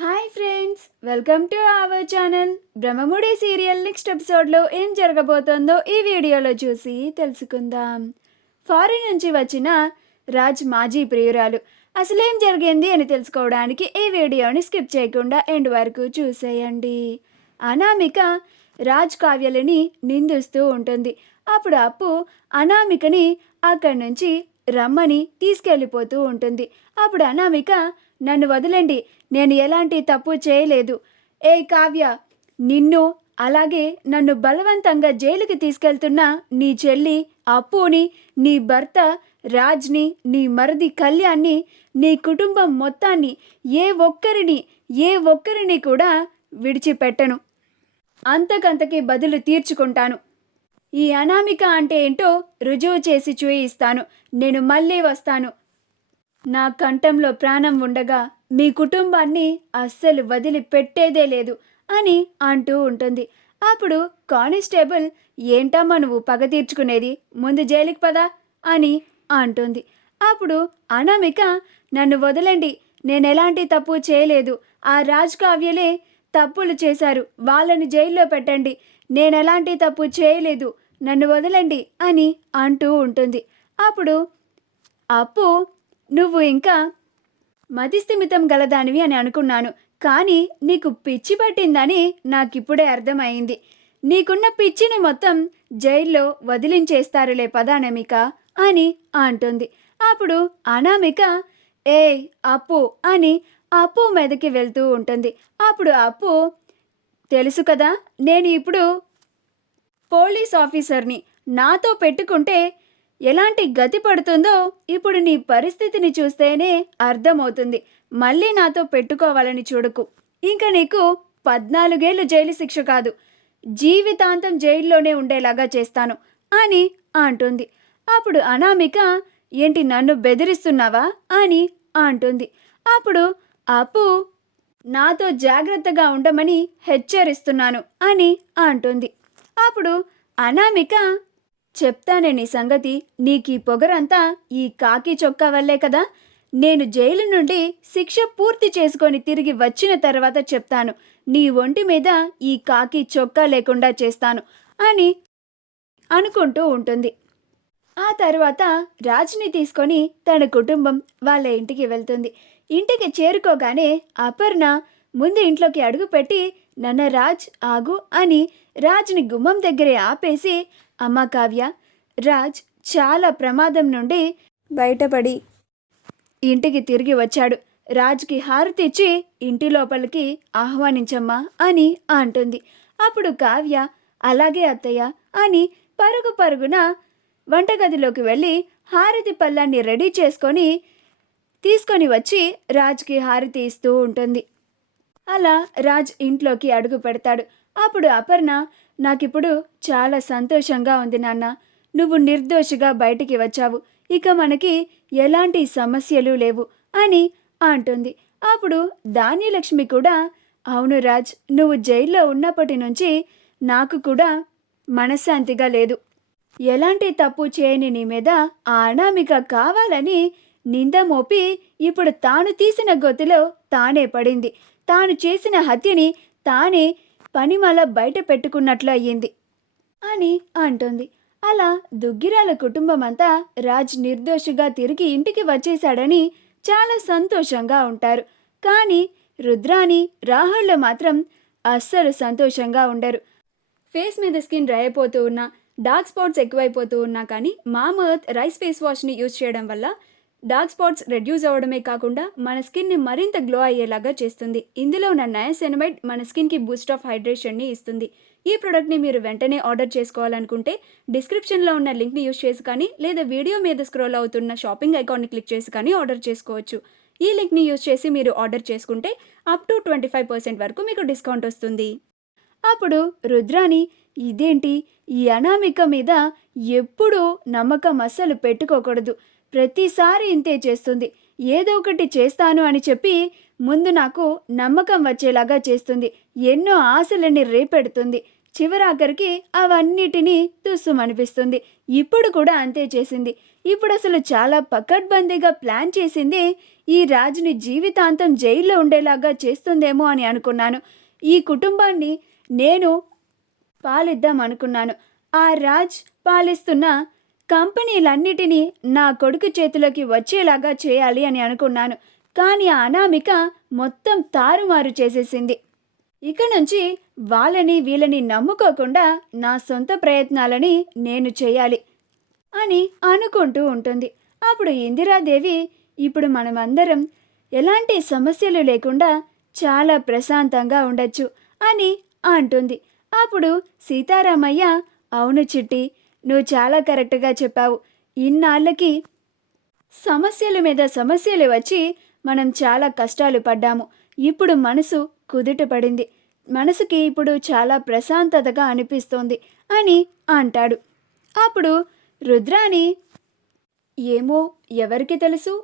Hi friends, welcome to our channel. Brahmamudi serial next ఎపిసోడ్లో ఏం జరగబోతోందో ఈ వీడియోలో చూసి తెలుసుకుందాం. ఫారిన్ నుంచి వచ్చిన రాజ్ మాజీ ప్రియురాలు. అసలేం జరిగింది అని తెలుసుకోవడానికి ఈ వీడియోని స్కిప్ చేయకుండా ఎండ్ వరకు చూసేయండి. అనామిక రాజ్ కావ్యలని నిందిస్తూ ఉంటుంది. అప్పుడు అప్పు అనామికని అక్కడి నుంచి రమ్మని తీసుకెళ్ళిపోతూ ఉంటుంది. అప్పుడు అనామిక, నన్ను వదలండి, నేను ఎలాంటి తప్పు చేయలేదు. ఏ కావ్య, నిన్ను అలాగే నన్ను బలవంతంగా జైలుకి తీసుకెళ్తున్న నీ చెల్లి అప్పుని, నీ భర్త రాజ్ని, నీ మరిది కళ్యాణ్ని, నీ కుటుంబం మొత్తాన్ని ఏ ఒక్కరిని కూడా విడిచిపెట్టను. అంతకంతకి బదులు తీర్చుకుంటాను. ఈ అనామిక అంటే ఏంటో రుజువు చేసి చూయిస్తాను. నేను మళ్ళీ వస్తాను. నా కంఠంలో ప్రాణం ఉండగా మీ కుటుంబాన్ని అస్సలు వదిలిపెట్టేదే లేదు అని అంటూ ఉంటుంది. అప్పుడు కానిస్టేబుల్, ఏంటమ్మా నువ్వు పగ తీర్చుకునేది, ముందు జైలుకి పదా అని అంటుంది. అప్పుడు అనామిక, నన్ను వదలండి, నేను ఎలాంటి తప్పు చేయలేదు. ఆ రాజ్ కావ్యలే తప్పులు చేశారు, వాళ్ళని జైల్లో పెట్టండి, నేను ఎలాంటి తప్పు చేయలేదు, నన్ను వదలండి అని అంటూ ఉంటుంది. అప్పుడు అప్పు, నువ్వు ఇంకా మతిస్థిమితం గలదానివి అని అనుకున్నాను, కానీ నీకు పిచ్చి పట్టిందని నాకిప్పుడే అర్థమైంది. నీకున్న పిచ్చిని మొత్తం జైల్లో వదిలించేస్తారులే పదానమిక అని అంటుంది. అప్పుడు అనామిక, ఏ అప్పు అని అప్పు మీదకి వెళ్తూ ఉంటుంది. అప్పుడు అప్పు, తెలుసు కదా నేను ఇప్పుడు పోలీస్ ఆఫీసర్ని, నాతో పెట్టుకుంటే ఎలాంటి గతి పడుతుందో ఇప్పుడు నీ పరిస్థితిని చూస్తేనే అర్థమవుతుంది. మళ్ళీ నాతో పెట్టుకోవాలని చూడకు. ఇంకా నీకు 14 ఏళ్ళు జైలు శిక్ష కాదు, జీవితాంతం జైల్లోనే ఉండేలాగా చేస్తాను అని అంటుంది. అప్పుడు అనామిక, ఏంటి నన్ను బెదిరిస్తున్నావా అని అంటుంది. అప్పుడు అప్పు, నాతో జాగ్రత్తగా ఉండమని హెచ్చరిస్తున్నాను అని అంటుంది. అప్పుడు అనామిక, చెప్తానే నీ సంగతి, నీకీ పొగరంతా ఈ కాకి చొక్కా వల్లే కదా. నేను జైలు నుండి శిక్ష పూర్తి చేసుకొని తిరిగి వచ్చిన తర్వాత చెప్తాను, నీ ఒంటి మీద ఈ కాకి చొక్కా లేకుండా చేస్తాను అని అనుకుంటూ ఉంటుంది. ఆ తర్వాత రాజ్ని తీసుకొని తన కుటుంబం వాళ్ళ ఇంటికి వెళ్తుంది. ఇంటికి చేరుకోగానే అపర్ణ ముందు ఇంట్లోకి అడుగుపెట్టి, నన్న రాజ్ ఆగు అని రాజ్ని గుమ్మం దగ్గరే ఆపేసి, అమ్మ కావ్య, రాజ్ చాలా ప్రమాదం నుండి బయటపడి ఇంటికి తిరిగి వచ్చాడు. రాజ్కి హారతి ఇచ్చి ఇంటి లోపలికి ఆహ్వానించమ్మా అని అంటుంది. అప్పుడు కావ్య, అలాగే అత్తయ్య అని పరుగు పరుగున వంటగదిలోకి వెళ్ళి హారతి పళ్ళాన్ని రెడీ తీసుకొని వచ్చి రాజ్కి హారతి ఇస్తూ ఉంటుంది. అలా రాజ్ ఇంట్లోకి అడుగు పెడతాడు. అప్పుడు అపర్ణ, నాకిప్పుడు చాలా సంతోషంగా ఉంది నాన్న, నువ్వు నిర్దోషిగా బయటికి వచ్చావు, ఇక మనకి ఎలాంటి సమస్యలు లేవు అని అంటుంది. అప్పుడు ధాన్యలక్ష్మి కూడా, అవును రాజ్, నువ్వు జైల్లో ఉన్నప్పటి నుంచి నాకు కూడా మనశ్శాంతిగా లేదు. ఎలాంటి తప్పు చేయని నీ మీద ఆ అనామిక కావాలని నింద మోపి ఇప్పుడు తాను తీసిన గొత్తులో తానే పడింది. తాను చేసిన హత్యని తానే పనిమల బయట పెట్టుకున్నట్లు అయ్యింది అని అంటుంది. అలా దుగ్గిరాల కుటుంబం అంతా రాజ్ నిర్దోషిగా తిరిగి ఇంటికి వచ్చేశాడని చాలా సంతోషంగా ఉంటారు. కానీ రుద్రాని, రాహుళ్ళు మాత్రం అస్సలు సంతోషంగా ఉండరు. ఫేస్ మీద స్కిన్ డ్రై అయిపోతూ ఉన్నా, డార్క్ స్పాట్స్ ఎక్కువైపోతూ ఉన్నా కానీ మామా ఎర్త్ రైస్ ఫేస్ వాష్ని యూజ్ చేయడం వల్ల డార్క్ స్పాట్స్ రెడ్యూస్ అవ్వడమే కాకుండా మన స్కిన్ని మరింత గ్లో అయ్యేలాగా చేస్తుంది. ఇందులో ఉన్న నయాసినమైడ్ మన స్కిన్కి బూస్ట్ ఆఫ్ హైడ్రేషన్ని ఇస్తుంది. ఈ ప్రోడక్ట్ని మీరు వెంటనే ఆర్డర్ చేసుకోవాలనుకుంటే డిస్క్రిప్షన్లో ఉన్న లింక్ని యూజ్ చేసి కానీ, లేదా వీడియో మీద స్క్రోల్ అవుతున్న షాపింగ్ ఐకాన్ని క్లిక్ చేసి కానీ ఆర్డర్ చేసుకోవచ్చు. ఈ లింక్ని యూజ్ చేసి మీరు ఆర్డర్ చేసుకుంటే అప్ టు 25% వరకు మీకు డిస్కౌంట్ వస్తుంది. అప్పుడు రుద్రాని, ఇదేంటి, ఈ అనామిక మీద ఎప్పుడూ నమ్మకం అస్సలు పెట్టుకోకూడదు, ప్రతిసారి ఇంతే చేస్తుంది, ఏదో ఒకటి చేస్తాను అని చెప్పి ముందు నాకు నమ్మకం వచ్చేలాగా చేస్తుంది, ఎన్నో ఆశలని రేపెడుతుంది, చివరాఖరికి అవన్నిటినీ తుస్సుమనిపిస్తుంది. ఇప్పుడు కూడా అంతే చేసింది. ఇప్పుడు అసలు చాలా పకడ్బందీగా ప్లాన్ చేసింది ఈ రాజుని జీవితాంతం జైల్లో ఉండేలాగా చేస్తుందేమో అని అనుకున్నాను. ఈ కుటుంబాన్ని నేను పాలిద్దాం అనుకున్నాను. ఆ రాజ్ పాలిస్తున్న కంపెనీలన్నిటినీ నా కొడుకు చేతిలోకి వచ్చేలాగా చేయాలి అని అనుకున్నాను. కానీ ఆ అనామిక మొత్తం తారుమారు చేసేసింది. ఇక నుంచి వాళ్ళని వీళ్ళని నమ్ముకోకుండా నా సొంత ప్రయత్నాలని నేను చేయాలి అని అనుకుంటూ ఉంటుంది. అప్పుడు ఇందిరాదేవి ఇప్పుడు మనమందరం ఎలాంటి సమస్యలు లేకుండా చాలా ప్రశాంతంగా ఉండొచ్చు అని అంటుంది. అప్పుడు సీతారామయ్య, అవును చిట్టి, నువ్వు చాలా కరెక్ట్గా చెప్పావు. ఇన్నాళ్ళకి సమస్యల మీద సమస్యలు వచ్చి మనం చాలా కష్టాలు పడ్డాము. ఇప్పుడు మనసు కుదుట పడింది. మనసుకి ఇప్పుడు చాలా ప్రశాంతతగా అనిపిస్తోంది అని అంటాడు. అప్పుడు రుద్రాణి, ఏమో ఎవరికి తెలుసు,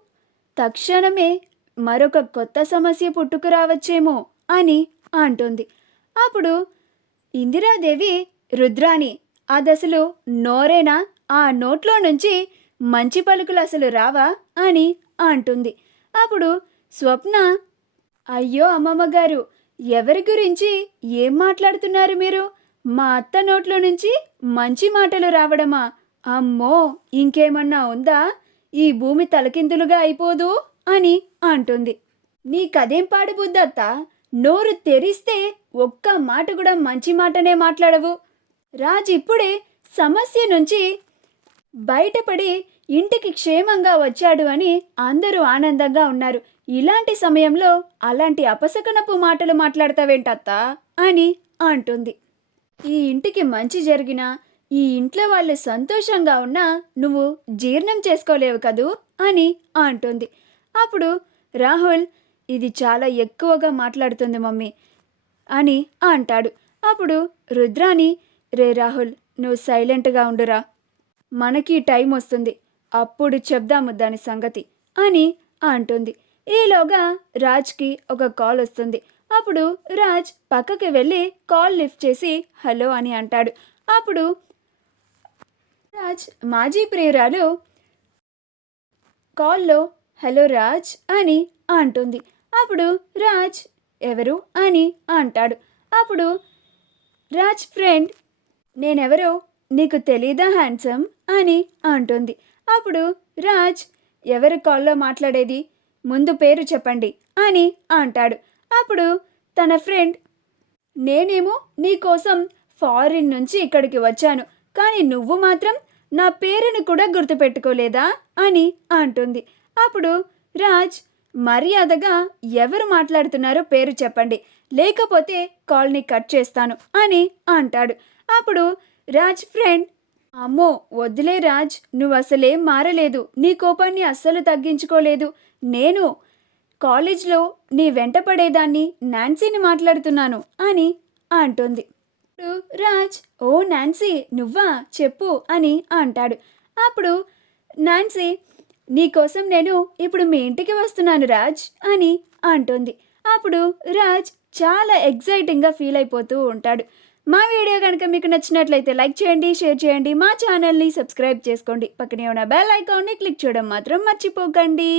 తక్షణమే మరొక కొత్త సమస్య పుట్టుకురావచ్చేమో అని అంటుంది. అప్పుడు ఇందిరాదేవి, రుద్రాణి, అదసలు నోరేనా? ఆ నోట్లో నుంచి మంచి పలుకులు అసలు రావా అని అంటుంది. అప్పుడు స్వప్న, అయ్యో అమ్మమ్మగారు, ఎవరి గురించి ఏం మాట్లాడుతున్నారు మీరు? మా అత్త నోట్లో నుంచి మంచి మాటలు రావడమా? అమ్మో, ఇంకేమన్నా ఉందా? ఈ భూమి తలకిందులుగా అయిపోదు అని అంటుంది. నీకదేం పాడుబుద్దత్త, నోరు తెరిస్తే ఒక్క మాట కూడా మంచి మాటనే మాట్లాడవు. రాజ్ ఇప్పుడే సమస్య నుంచి బయటపడి ఇంటికి క్షేమంగా వచ్చాడు అని అందరూ ఆనందంగా ఉన్నారు. ఇలాంటి సమయంలో అలాంటి అపశకనపు మాటలు మాట్లాడతావేంటత్తా అని అంటుంది. ఈ ఇంటికి మంచి జరిగినా, ఈ ఇంట్లో వాళ్ళు సంతోషంగా ఉన్నా నువ్వు జీర్ణం చేసుకోలేవు కదూ అని అంటుంది. అప్పుడు రాహుల్, ఇది చాలా ఎక్కువగా మాట్లాడుతుంది మమ్మీ అని అంటాడు. అప్పుడు రుద్రాణి, రే రాహుల్, నువ్వు సైలెంట్గా ఉండురా, మనకి టైం వస్తుంది, అప్పుడు చెప్దాము దాని సంగతి అని అంటుంది. ఈలోగా రాజ్కి ఒక కాల్ వస్తుంది. అప్పుడు రాజ్ పక్కకి వెళ్ళి కాల్ లిఫ్ట్ చేసి హలో అని అంటాడు. అప్పుడు రాజ్ మాజీ ప్రియురాలు కాల్లో హలో రాజ్ అని అంటుంది. అప్పుడు రాజ్ ఎవరు అని అంటాడు. అప్పుడు రాజ్ ఫ్రెండ్, నేనెవరో నీకు తెలీదా హ్యాండ్సమ్ అని అంటుంది. అప్పుడు రాజ్, ఎవరి కాల్లో మాట్లాడేది, ముందు పేరు చెప్పండి అని అంటాడు. అప్పుడు తన ఫ్రెండ్, నేనేమో నీకోసం ఫారిన్ నుంచి ఇక్కడికి వచ్చాను, కానీ నువ్వు మాత్రం నా పేరుని కూడా గుర్తుపెట్టుకోలేదా అని అంటుంది. అప్పుడు రాజ్ మర్యాదగా ఎవరు మాట్లాడుతున్నారో పేరు చెప్పండి, లేకపోతే కాల్ని కట్ చేస్తాను అని అంటాడు. అప్పుడు రాజ్ ఫ్రెండ్, అమ్మో వద్దులే రాజ్, నువ్వు అసలేం మారలేదు, నీ కోపాన్ని అస్సలు తగ్గించుకోలేదు. నేను కాలేజ్లో నీ వెంట పడేదాన్ని నాన్సీని మాట్లాడుతున్నాను అని అంటుంది. అప్పుడు రాజ్, ఓ నాన్సీ నువ్వా, చెప్పు అని అంటాడు. అప్పుడు నాన్సీ, నీకోసం నేను ఇప్పుడు మీ ఇంటికి వస్తున్నాను రాజ్ అని అంటుంది. అప్పుడు రాజ్ చాలా ఎగ్జైటింగ్గా ఫీల్ అయిపోతూ ఉంటాడు. మా వీడియో కనుక మీకు నచ్చినట్లయితే లైక్ చేయండి, షేర్ చేయండి, మా ఛానల్ని సబ్స్క్రైబ్ చేసుకోండి, పక్కనే ఉన్న బెల్ ఐకాన్ని క్లిక్ చేయడం మాత్రం మర్చిపోకండి.